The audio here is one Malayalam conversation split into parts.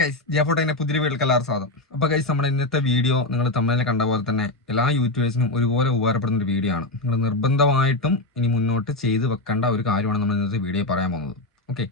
ഗൈസ് ജാഫോട്ടൈൻ്റെ പുതിയ വീട്ടിലേക്ക് എല്ലാവരും സ്വാഗതം. അപ്പോൾ ഗൈസ് നമ്മുടെ ഇന്നത്തെ വീഡിയോ നിങ്ങൾ തമ്മിൽ കണ്ട പോലെ തന്നെ എല്ലാ യൂട്യൂബേഴ്സിനും ഒരുപോലെ ഉപകാരപ്പെടുന്ന ഒരു വീഡിയോ ആണ്. നിങ്ങൾ നിർബന്ധമായിട്ടും ഇനി മുന്നോട്ട് ചെയ്ത് വെക്കേണ്ട ഒരു കാര്യമാണ് നമ്മൾ ഇന്നത്തെ വീഡിയോ പറയാൻ പോകുന്നത്. ഓക്കെ,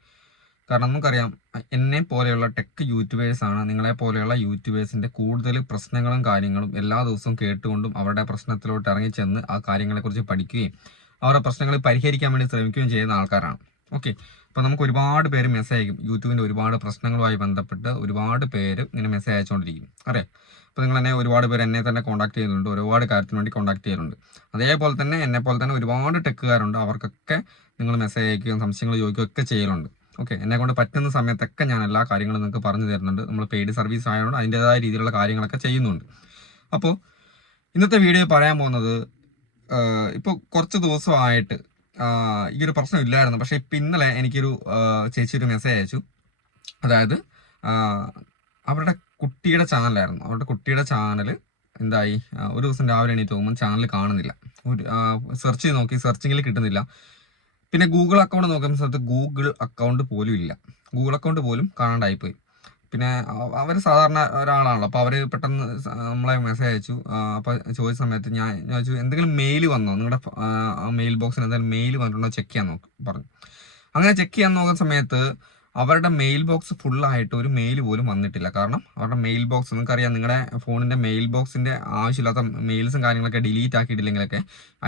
കാരണം നമുക്കറിയാം എന്നെ പോലെയുള്ള ടെക് യൂട്യൂബേഴ്സാണ് നിങ്ങളെ പോലെയുള്ള യൂട്യൂബേഴ്സിൻ്റെ കൂടുതൽ പ്രശ്നങ്ങളും കാര്യങ്ങളും എല്ലാ ദിവസവും കേട്ടുകൊണ്ടും അവരുടെ പ്രശ്നത്തിലോട്ട് ഇറങ്ങിച്ചെന്ന് ആ കാര്യങ്ങളെക്കുറിച്ച് പഠിക്കുകയും അവരുടെ പ്രശ്നങ്ങൾ പരിഹരിക്കാൻ വേണ്ടി ശ്രമിക്കുകയും ചെയ്യുന്ന ആൾക്കാരാണ്. ഓക്കെ, അപ്പോൾ നമുക്ക് ഒരുപാട് പേര് മെസ്സേജ് അയക്കും. യൂട്യൂബിൻ്റെ ഒരുപാട് പ്രശ്നങ്ങളുമായി ബന്ധപ്പെട്ട് ഒരുപാട് പേര് ഇങ്ങനെ മെസ്സേജ് അയച്ചുകൊണ്ടിരിക്കും. അറിയാം, അപ്പോൾ നിങ്ങൾ എന്നെ ഒരുപാട് പേര് എന്നെ തന്നെ കോൺടാക്ട് ചെയ്യുന്നുണ്ട്, ഒരുപാട് കാര്യത്തിന് വേണ്ടി കോൺടാക്ട് ചെയ്യുന്നുണ്ട്. അതേപോലെ തന്നെ എന്നെ പോലെ തന്നെ ഒരുപാട് ടെക്കുകാരുണ്ട്. അവർക്കൊക്കെ നിങ്ങൾ മെസ്സേജ് അയക്കുകയും സംശയങ്ങൾ ചോദിക്കുകയും ഒക്കെ ചെയ്യലുണ്ട്. ഓക്കെ, എന്നെ കൊണ്ട് പറ്റുന്ന സമയത്തൊക്കെ ഞാൻ എല്ലാ കാര്യങ്ങളും നിങ്ങൾക്ക് പറഞ്ഞു തരുന്നുണ്ട്. നമ്മൾ പെയ്ഡ് സർവീസ് ആയതുകൊണ്ട് അതിൻ്റെതായ രീതിയിലുള്ള കാര്യങ്ങളൊക്കെ ചെയ്യുന്നുണ്ട്. അപ്പോൾ ഇന്നത്തെ വീഡിയോ പറയാൻ പോകുന്നത് ഇപ്പോൾ കുറച്ച് ദിവസമായിട്ട് ഈ ഒരു പ്രശ്നം ഇല്ലായിരുന്നു. പക്ഷേ ഇപ്പം ഇന്നലെ എനിക്കൊരു ചേച്ചി ഒരു മെസ്സേജ് അയച്ചു. അതായത് അവരുടെ കുട്ടിയുടെ ചാനലായിരുന്നു. അവരുടെ കുട്ടിയുടെ ചാനൽ എന്തായി, ഒരു ദിവസം രാവിലെ എണീറ്റ് പോകുമ്പോൾ ചാനൽ കാണുന്നില്ല. ഒരു സെർച്ച് ചെയ്ത് നോക്കി, സെർച്ചിങ്ങിൽ കിട്ടുന്നില്ല. പിന്നെ ഗൂഗിൾ അക്കൗണ്ട് നോക്കുന്ന സ്ഥലത്ത് ഗൂഗിൾ അക്കൗണ്ട് പോലും ഇല്ല. ഗൂഗിൾ അക്കൗണ്ട് പോലും കാണാണ്ടായിപ്പോയി. പിന്നെ അവർ സാധാരണ ഒരാളാണല്ലോ, അപ്പോൾ അവർ പെട്ടെന്ന് നമ്മളെ മെസ്സേജ് അയച്ചു. അപ്പോൾ ചോദിച്ച സമയത്ത് ഞാൻ ചോദിച്ചു, എന്തെങ്കിലും മെയിൽ വന്നോ, നിങ്ങളുടെ മെയിൽ ബോക്സിൽ എന്തെങ്കിലും മെയിൽ വന്നിട്ടുണ്ടോ ചെക്ക് ചെയ്യാൻ പറഞ്ഞു. അങ്ങനെ ചെക്ക് ചെയ്യാൻ നോക്കുന്ന സമയത്ത് അവരുടെ മെയിൽ ബോക്സ് ഫുള്ളായിട്ട് ഒരു മെയിൽ പോലും വന്നിട്ടില്ല. കാരണം അവരുടെ മെയിൽ ബോക്സ് നിങ്ങൾക്കറിയാം, നിങ്ങളുടെ ഫോണിൻ്റെ മെയിൽ ബോക്സിൻ്റെ ആവശ്യമില്ലാത്ത മെയിൽസും കാര്യങ്ങളൊക്കെ ഡിലീറ്റ് ആക്കിയിട്ടില്ലെങ്കിലൊക്കെ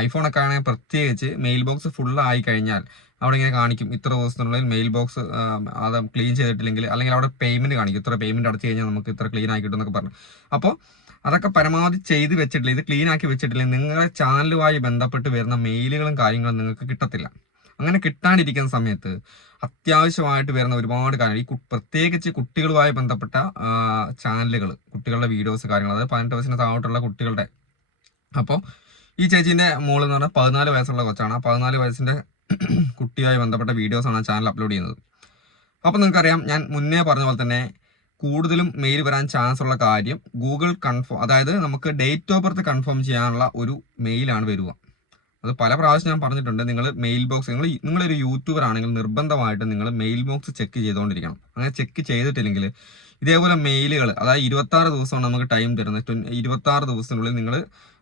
ഐഫോണൊക്കെ ആണെങ്കിൽ പ്രത്യേകിച്ച് മെയിൽ ബോക്സ് ഫുള്ളായി കഴിഞ്ഞാൽ അവിടെ ഇങ്ങനെ കാണിക്കും, ഇത്ര ദിവസത്തിനുള്ളിൽ മെയിൽ ബോക്സ് അത് ക്ലീൻ ചെയ്തിട്ടില്ലെങ്കിൽ, അല്ലെങ്കിൽ അവിടെ പേയ്മെൻറ്റ് കാണിക്കും, ഇത്ര പേയ്മെൻറ്റ് അടച്ചു കഴിഞ്ഞാൽ നമുക്ക് ഇത്ര ക്ലീൻ ആക്കി കിട്ടും എന്നൊക്കെ പറഞ്ഞു. അപ്പോൾ അതൊക്കെ പരമാവധി ചെയ്ത് വെച്ചിട്ടില്ല, ഇത് ക്ലീൻ ആക്കി വെച്ചിട്ടില്ല, നിങ്ങളുടെ ചാനലുമായി ബന്ധപ്പെട്ട് വരുന്ന മെയിലുകളും കാര്യങ്ങളും നിങ്ങൾക്ക് കിട്ടത്തില്ല. അങ്ങനെ കിട്ടാണ്ടിരിക്കുന്ന സമയത്ത് അത്യാവശ്യമായിട്ട് വരുന്ന ഒരുപാട് കാര്യങ്ങൾ, ഈ പ്രത്യേകിച്ച് കുട്ടികളുമായി ബന്ധപ്പെട്ട ചാനലുകൾ, കുട്ടികളുടെ വീഡിയോസ് കാര്യങ്ങൾ, അതായത് 18 വയസ്സിന് താഴോട്ടുള്ള കുട്ടികളുടെ. അപ്പോൾ ഈ ചേച്ചീൻ്റെ മോള് എന്ന് പറഞ്ഞാൽ 14 വയസ്സുള്ള കൊച്ചാണ്. ആ 14 വയസ്സിൻ്റെ കുട്ടിയുമായി ബന്ധപ്പെട്ട വീഡിയോസാണ് ചാനൽ അപ്ലോഡ് ചെയ്യുന്നത്. അപ്പോൾ നിങ്ങൾക്കറിയാം, ഞാൻ മുന്നേ പറഞ്ഞ പോലെ തന്നെ കൂടുതലും മെയിൽ വരാൻ ചാൻസ് ഉള്ള കാര്യം ഗൂഗിൾ കൺഫേം, അതായത് നമുക്ക് ഡേറ്റ് ഓഫ് ബർത്ത് കൺഫേം ചെയ്യാനുള്ള ഒരു മെയിലാണ് വരിക. അത് പല പ്രാവശ്യം ഞാൻ പറഞ്ഞിട്ടുണ്ട്. നിങ്ങൾ മെയിൽ ബോക്സ്, നിങ്ങളൊരു യൂട്യൂബർ ആണെങ്കിൽ നിർബന്ധമായിട്ട് നിങ്ങൾ മെയിൽ ബോക്സ് ചെക്ക് ചെയ്തുകൊണ്ടിരിക്കണം. അങ്ങനെ ചെക്ക് ചെയ്തിട്ടില്ലെങ്കിൽ ഇതേപോലെ മെയിലുകൾ, അതായത് 26 ദിവസമാണ് നമുക്ക് ടൈം തരുന്നത്. 26 ദിവസത്തിനുള്ളിൽ നിങ്ങൾ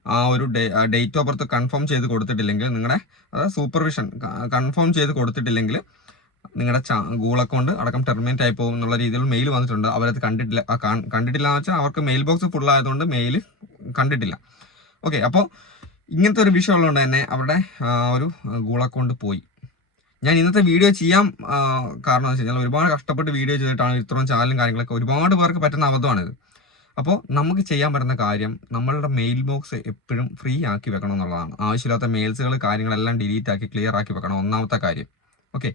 ആ ഒരു ഡേറ്റ് ഓഫ് ബർത്ത് കൺഫേം ചെയ്ത് കൊടുത്തിട്ടില്ലെങ്കിൽ, നിങ്ങളുടെ അതായത് സൂപ്പർവിഷൻ കൺഫേം ചെയ്ത് കൊടുത്തിട്ടില്ലെങ്കിൽ നിങ്ങളുടെ ഗൂഗിൾ അക്കൗണ്ട് അടക്കം ടെർമിനേറ്റ് ആയി പോകും എന്നുള്ള രീതിയിൽ മെയിൽ വന്നിട്ടുണ്ട്. അവരത് കണ്ടിട്ടില്ല എന്ന് വെച്ചാൽ അവർക്ക് മെയിൽ ബോക്സ് ഫുൾ ആയതുകൊണ്ട് മെയിൽ കണ്ടിട്ടില്ല. ഓക്കെ, അപ്പോൾ ഇങ്ങനത്തെ ഒരു വിഷയം ഉള്ളതുകൊണ്ട് തന്നെ അവരുടെ ഒരു ഗൂഗിൾ അക്കൗണ്ട് പോയി. ഞാൻ ഇന്നത്തെ വീഡിയോ ചെയ്യാൻ കാരണം എന്ന് വെച്ച് കഴിഞ്ഞാൽ ഒരുപാട് കഷ്ടപ്പെട്ട് വീഡിയോ ചെയ്തിട്ടാണ് ഇത്രയും ചാനലും കാര്യങ്ങളൊക്കെ, ഒരുപാട് പേർക്ക് പറ്റുന്ന അബദ്ധമാണിത്. അപ്പോൾ നമുക്ക് ചെയ്യാൻ പറ്റുന്ന കാര്യം നമ്മളുടെ മെയിൽ ബോക്സ് എപ്പോഴും ഫ്രീ ആക്കി വെക്കണം എന്നുള്ളതാണ്. ആവശ്യമില്ലാത്ത മെയിൽസുകൾ കാര്യങ്ങളെല്ലാം ഡിലീറ്റ് ആക്കി ക്ലിയർ ആക്കി വെക്കണം, ഒന്നാമത്തെ കാര്യം. ഓക്കെ,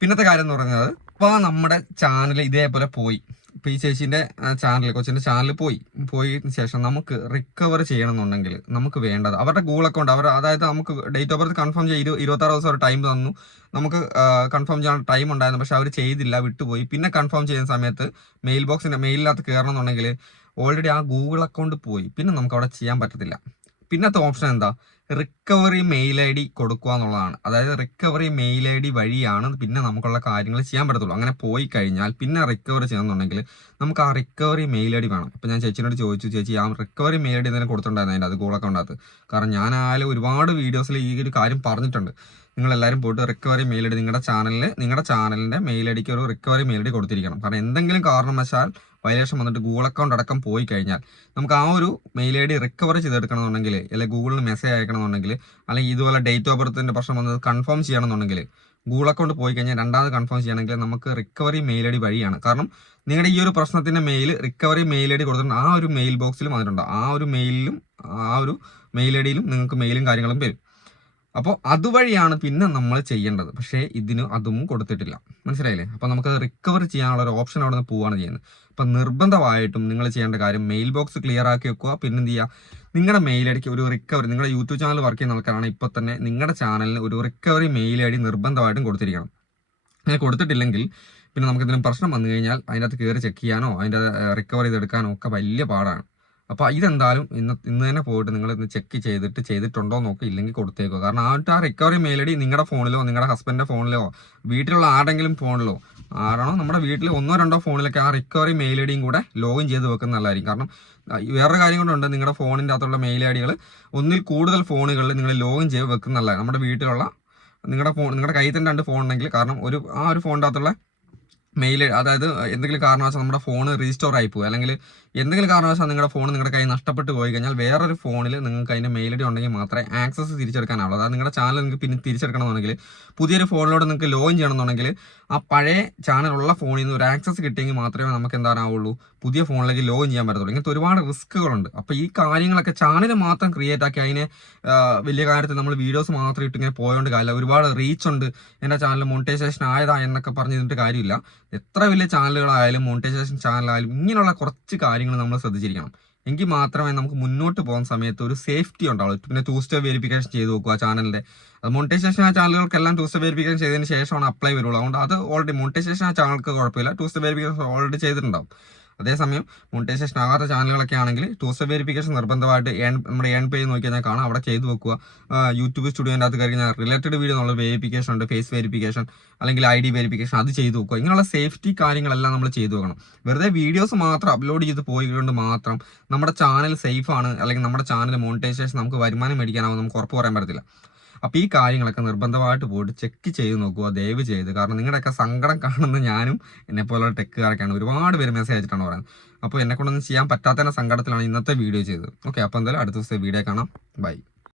പിന്നത്തെ കാര്യം എന്ന് പറയുന്നത്, ഇപ്പോൾ നമ്മുടെ ചാനൽ ഇതേപോലെ പോയി, ഇപ്പോൾ ഈ ചേച്ചീൻ്റെ ചാനൽ, കൊച്ചിൻ്റെ ചാനൽ പോയതിന് ശേഷം നമുക്ക് റിക്കവർ ചെയ്യണമെന്നുണ്ടെങ്കിൽ നമുക്ക് വേണ്ടത് അവരുടെ ഗൂഗിൾ അക്കൗണ്ട്, അതായത് നമുക്ക് ഡേറ്റ് ഓഫ് ബർത്ത് കൺഫേം ചെയ്ത് 26 ദിവസം ഒരു ടൈം തന്നു, നമുക്ക് കൺഫേം ചെയ്യാൻ ടൈം ഉണ്ടായിരുന്നു. പക്ഷെ അവർ ചെയ്തില്ല, വിട്ടുപോയി. പിന്നെ കൺഫേം ചെയ്യുന്ന സമയത്ത് മെയിൽ ബോക്സിൻ്റെ മെയിലിനകത്ത് കയറണം എന്നുണ്ടെങ്കിൽ ഓൾറെഡി ആ ഗൂഗിൾ അക്കൗണ്ട് പോയി, പിന്നെ നമുക്ക് അവിടെ ചെയ്യാൻ പറ്റത്തില്ല. പിന്നത്തെ ഓപ്ഷൻ എന്താ, റിക്കവറി മെയിൽ ഐ ഡി കൊടുക്കുക എന്നുള്ളതാണ്. അതായത് റിക്കവറി മെയിൽ ഐ ഡി വഴിയാണ് പിന്നെ നമുക്കുള്ള കാര്യങ്ങൾ ചെയ്യാൻ പറ്റത്തുള്ളൂ. അങ്ങനെ പോയി കഴിഞ്ഞാൽ പിന്നെ റിക്കവർ ചെയ്യണമെന്നുണ്ടെങ്കിൽ നമുക്ക് ആ റിക്കവറി മെയിൽ ഐ ഡി വേണം. ഇപ്പം ഞാൻ ചേച്ചിനോട് ചോദിച്ചു, ചേച്ചി ആ റിക്കവറി മെയിൽ ഐ ഡി എന്തെങ്കിലും കൊടുത്തിട്ടുണ്ടായിരുന്നു അതിൻ്റെ അത് ഗൂഗിൾ അക്കൗണ്ടിനകത്ത്. കാരണം ഞാനായാലും ഒരുപാട് വീഡിയോസിൽ ഈ ഒരു കാര്യം പറഞ്ഞിട്ടുണ്ട്. നിങ്ങളെല്ലാവരും പോയിട്ട് റിക്കവറി മെയിൽ ഐ ഡി നിങ്ങളുടെ ചാനലിൻ്റെ മെയിൽ ഐ ഡിക്ക് ഒരു റിക്കവറി മെയിൽ ഐ ഡി കൊടുത്തിരിക്കണം. കാരണം എന്തെങ്കിലും കാരണവശാൽ വയലേഷൻ വന്നിട്ട് ഗൂഗിൾ അക്കൗണ്ട് അടക്കം പോയി കഴിഞ്ഞാൽ നമുക്ക് ആ ഒരു മെയിൽ ഐ ഡി റിക്കവർ ചെയ്തെടുക്കണമെന്നുണ്ടെങ്കിൽ, അല്ലെങ്കിൽ ഗൂഗിളിൽ മെസ്സേജ് അയക്കണമെന്നുണ്ടെങ്കിൽ, അല്ലെങ്കിൽ ഇതുപോലെ ഡേറ്റ് ഓഫ് ബർത്തിൻ്റെ പ്രശ്നം വന്നത് കൺഫേം ചെയ്യണമെന്നുണ്ടെങ്കിൽ, ഗൂഗിൾ അക്കൗണ്ട് പോയി കഴിഞ്ഞാൽ രണ്ടാമത് കൺഫേം ചെയ്യണമെങ്കിൽ നമുക്ക് റിക്കവറി മെയിൽ ഐ ഡി വഴിയാണ്. കാരണം നിങ്ങളുടെ ഈ ഒരു പ്രശ്നത്തിൻ്റെ mail recovery mail I D കൊടുത്തിട്ടുണ്ട്, ആ ഒരു മെയിൽ ബോക്സിലും വന്നിട്ടുണ്ട്. ആ ഒരു മെയിലിലും ആ ഒരു മെയിൽ ഐ ഡിയിലും നിങ്ങൾക്ക് മെയിലും കാര്യങ്ങളും വരും. അപ്പോൾ അതുവഴിയാണ് പിന്നെ നമ്മൾ ചെയ്യേണ്ടത്. പക്ഷേ ഇതിന് അതും കൊടുത്തിട്ടില്ല, മനസ്സിലായില്ലേ? അപ്പോൾ നമുക്ക് റിക്കവർ ചെയ്യാനുള്ള ഒരു ഓപ്ഷൻ അവിടെ നിന്ന് പോവുകയാണ് ചെയ്യുന്നത്. അപ്പം നിർബന്ധമായിട്ടും നിങ്ങൾ ചെയ്യേണ്ട കാര്യം മെയിൽ ബോക്സ് ക്ലിയർ ആക്കി വെക്കുക. പിന്നെ എന്ത് ചെയ്യുക, നിങ്ങളുടെ മെയിൽ ഐ ഡിക്ക് ഒരു റിക്കവറി, നിങ്ങളുടെ യൂട്യൂബ് ചാനൽ വർക്ക് ചെയ്യുന്ന ആൾക്കാരാണ് ഇപ്പോൾ തന്നെ നിങ്ങളുടെ ചാനലിന് ഒരു റിക്കവറി മെയിൽ ഐ ഡി നിർബന്ധമായിട്ടും കൊടുത്തിരിക്കണം. അങ്ങനെ കൊടുത്തിട്ടില്ലെങ്കിൽ പിന്നെ നമുക്ക് എന്തെങ്കിലും പ്രശ്നം വന്നു കഴിഞ്ഞാൽ അതിനകത്ത് കയറി ചെക്ക് ചെയ്യാനോ അതിൻ്റെ റിക്കവർ ചെയ്തെടുക്കാനോ ഒക്കെ വലിയ പാടാണ്. അപ്പോൾ ഇതെന്തായാലും ഇന്ന് തന്നെ പോയിട്ട് നിങ്ങൾ ഇന്ന് ചെക്ക് ചെയ്തിട്ടുണ്ടോ നോക്കുക, ഇല്ലെങ്കിൽ കൊടുത്തേക്കോ. കാരണം ആ റിക്കവറി മെയിൽ ഐ ഡി നിങ്ങളുടെ ഫോണിലോ നിങ്ങളുടെ ഹസ്ബൻഡിൻ്റെ ഫോണിലോ വീട്ടിലുള്ള ആരുടെങ്കിലും ഫോണിലോ ആരാണോ നമ്മുടെ വീട്ടിൽ 1-2 ഫോണിലൊക്കെ ആ റിക്കവറി മെയിൽ ഐ ഡിയും കൂടെ ലോഗിൻ ചെയ്ത് വെക്കുന്ന നല്ലതായിരിക്കും. കാരണം വേറൊരു കാര്യം കൊണ്ടുണ്ട്, നിങ്ങളുടെ ഫോണിൻ്റെ അകത്തുള്ള മെയിൽ ഐ ഡികൾ ഒന്നിൽ കൂടുതൽ ഫോണുകളിൽ നിങ്ങൾ ലോഗിൻ ചെയ്ത് വെക്കുന്നതല്ല. നമ്മുടെ വീട്ടിലുള്ള നിങ്ങളുടെ കയ്യിൽ തന്നെ 2 ഫോൺ ഉണ്ടെങ്കിൽ, കാരണം ആ ഒരു ഫോണിൻ്റെ അകത്തുള്ള മെയിൽ, അതായത് എന്തെങ്കിലും കാരണവശാൽ നമ്മുടെ ഫോൺ റീസ്റ്റോർ ആയി പോകും, അല്ലെങ്കിൽ എന്തെങ്കിലും കാരണവശാൽ നിങ്ങളുടെ ഫോൺ നിങ്ങളുടെ കയ്യിൽ നഷ്ടപ്പെട്ട് പോയി കഴിഞ്ഞാൽ വേറൊരു ഫോണിൽ നിങ്ങൾക്ക് അതിൻ്റെ മെയിൽ ഐ ഡി ഉണ്ടെങ്കിൽ മാത്രമേ ആക്സസ് തിരിച്ചെടുക്കാനാവുള്ളൂ. അതായത് നിങ്ങളുടെ ചാനൽ നിങ്ങൾക്ക് പിന്നെ തിരിച്ചെടുക്കണമെന്നുണ്ടെങ്കിൽ പുതിയൊരു ഫോണിലോട് നിങ്ങൾക്ക് ലോഗിൻ ചെയ്യണമെന്നുണ്ടെങ്കിൽ ആ പഴയ ചാനലുള്ള ഫോണിൽ നിന്ന് ഒരു ആക്സസ് കിട്ടിയെങ്കിൽ മാത്രമേ നമുക്ക് എന്താണാവുള്ളൂ പുതിയ ഫോണിലേക്ക് ലോഗിൻ ചെയ്യാൻ പറ്റത്തുള്ളൂ. ഇങ്ങനത്തെ ഒരുപാട് റിസ്ക്കുകളുണ്ട്. അപ്പോൾ ഈ കാര്യങ്ങളൊക്കെ ചാനൽ മാത്രം ക്രിയേറ്റ് ആക്കി അതിനെ വലിയ കാര്യത്തിൽ നമ്മൾ വീഡിയോസ് മാത്രം ഇട്ട് ഇങ്ങനെ പോയോണ്ട് കാര്യമില്ല. ഒരുപാട് റീച്ച് ഉണ്ട്, എൻ്റെ ചാനൽ മോണിറ്റൈസേഷൻ ആയതാ എന്നൊക്കെ പറഞ്ഞിട്ട് കാര്യമില്ല. എത്ര വലിയ ചാനലുകളായാലും മോണിറ്റൈസേഷൻ ചാനലായാലും ഇങ്ങനെയുള്ള കുറച്ച് കാര്യങ്ങൾ നമ്മൾ ശ്രദ്ധിച്ചിരിക്കണം. എങ്കിൽ മാത്രമേ നമുക്ക് മുന്നോട്ട് പോകുന്ന സമയത്ത് ഒരു സേഫ്റ്റി ഉണ്ടാവുള്ളൂ. പിന്നെ 2 സ്റ്റെപ്പ് വെരിഫിക്കേഷൻ ചെയ്ത് നോക്കുക ചാനലിൻ്റെ. അത് മോണിറ്റൈസേഷൻ ആ ചാനലുകൾക്കെല്ലാം 2 സ്റ്റെപ്പ് വെരിഫിക്കേഷൻ ചെയ്തതിന് ശേഷമാണ് അപ്ലൈ വരുള്ളൂ. അതുകൊണ്ട് അത് ഓൾറെഡി മോണിറ്റൈസേഷൻ ആ ചാനലുകൾക്ക് കുഴപ്പമില്ല, 2 സ്റ്റെപ്പ് വെരിഫിക്കേഷൻ ഓൾറെഡി ചെയ്തിട്ടുണ്ടാവും. അതേസമയം മോണിറ്റൈസേഷൻ ആകാത്ത ചാനലുകളൊക്കെ ആണെങ്കിൽ 2 സ്റ്റെപ്പ് വെരിഫിക്കേഷൻ നിർബന്ധമായിട്ട് നമ്മുടെ ഏൺ പേജ് നോക്കി കഴിഞ്ഞാൽ കാണാം, അവിടെ ചെയ്ത് വെക്കുക. യൂട്യൂബ് സ്റ്റുഡിയോൻ്റെ അകത്ത് കയറി കഴിഞ്ഞാൽ റിലേറ്റഡ് വീഡിയോ എന്നുള്ള വെരിഫിക്കേഷൻ ഉണ്ട്, ഫേസ് വെരിഫിക്കേഷൻ അല്ലെങ്കിൽ ID വെരിഫിക്കേഷൻ, അത് ചെയ്ത് വെക്കുക. ഇങ്ങനെയുള്ള സേഫ്റ്റി കാര്യങ്ങളെല്ലാം നമ്മൾ ചെയ്തു വെക്കണം. വെറുതെ വീഡിയോസ് മാത്രം അപ്ലോഡ് ചെയ്ത് പോയിക്കൊണ്ട് മാത്രം നമ്മുടെ ചാനൽ സേഫ് ആണ് അല്ലെങ്കിൽ നമ്മുടെ ചാനൽ മോണിറ്റൈസേഷൻ നമുക്ക് വരുമാനം മേടിക്കാനാവും നമുക്ക് ഉറപ്പ് പറയാൻ പറ്റത്തില്ല. അപ്പോൾ ഈ കാര്യങ്ങളൊക്കെ നിർബന്ധമായിട്ട് പോയിട്ട് ചെക്ക് ചെയ്ത് നോക്കുക ദയവ് ചെയ്ത്. കാരണം നിങ്ങളുടെയൊക്കെ സങ്കടം കാണുന്ന ഞാനും എന്നെപ്പോലുള്ള ടെക്കുകാരൊക്കെയാണ്. ഒരുപാട് പേര് മെസ്സേജ് അയച്ചിട്ടാണ് പറയുന്നത്. അപ്പോൾ എന്നെക്കൊണ്ടൊന്നും ചെയ്യാൻ പറ്റാത്തതിൻ്റെ സങ്കടത്തിലാണ് ഇന്നത്തെ വീഡിയോ ചെയ്തത്. ഓക്കെ, അപ്പോൾ എന്തായാലും അടുത്ത ദിവസത്തെ വീഡിയോ കാണാം. ബൈ.